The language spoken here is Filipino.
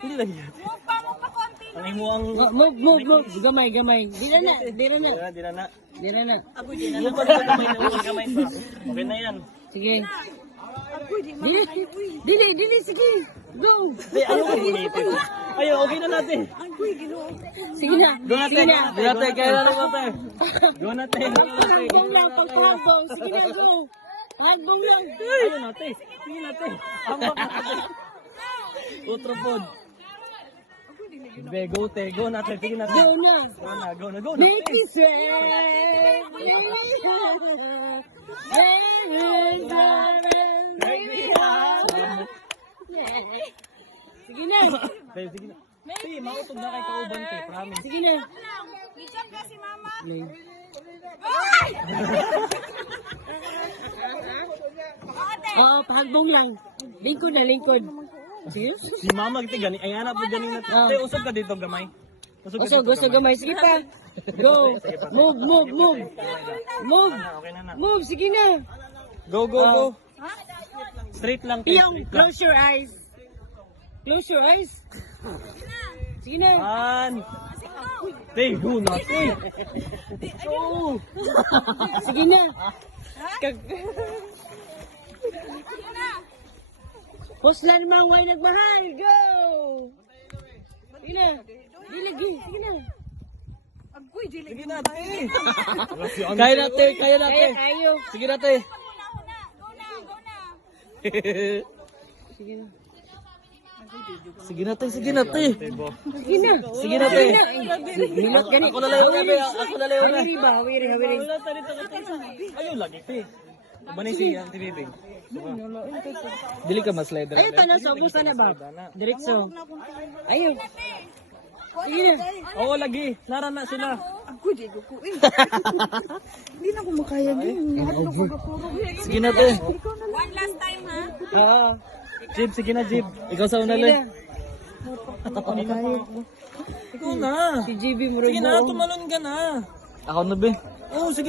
Hindi lang yan. Move pa konti. Anay mo ang... Move. Gamay. Di na na. Di na. Di na na. Ako di na. Yung pa dito kamay pa. Okay na yan. Sige. Ako di Dili, sige. Go. Ay, ayaw ko ginitin. Ayaw, okay na natin. Ako ginoo. Sige na. Go natin. Go natin. Kaya na natin. Go natin. Pagpambong lang, pagpambong. Sige na, go. Pagpambong lang. Ayaw natin. Sige natin. Ambak natin. Utro pod. Be, go te. Go natin. Sige natin. Go na. Go na. Go Make natin. me say. Sige na. Be, sige na. Te, mautog na kay kauban te. Promise. Sige na. Bicham ka si mama. Oo, pagpambong lang. Lingkod. Serious? Si mama kita gani. Ay anak po ganing natin. Te, usog ka dito gamay. Gusto gamay. Sige pa. Go. Move. Okay na. Move, sige na. Go. Straight lang. te, Piyong, straight lang. close your eyes. Close your eyes. Sige na. An. Te, go na. Te. Go. Sige na. Puslan mga way nagmahal. Go. Sige na. Diligi. Sige na. Ako di na. Sige na, te. Kaya natin. Kayo. Sige na, te. Sige na. Sige na, te. Sige na, te. Sige na. Sige na, te. Milot gani. Ako lalayo na, te. Ako lalayo na. Hawiri ba? Hawiri. Ayaw lagi, te. Ba ni si Auntie Bibing? Dili ka mas-slider. Ayun, tanong sa ubos na ba? Diretso. Ayun. Sige na. Oo, lagi. Nara na sila. Ako di ko. Hindi na ako makaya din. Sige na, te. One last time ha. Oo. Jib, sige na, Jib. Ikaw sa una, le. Ikaw na. Si GB mo Sige rin na, mo. tumalon ka na. Ako na, be. Oo, sige.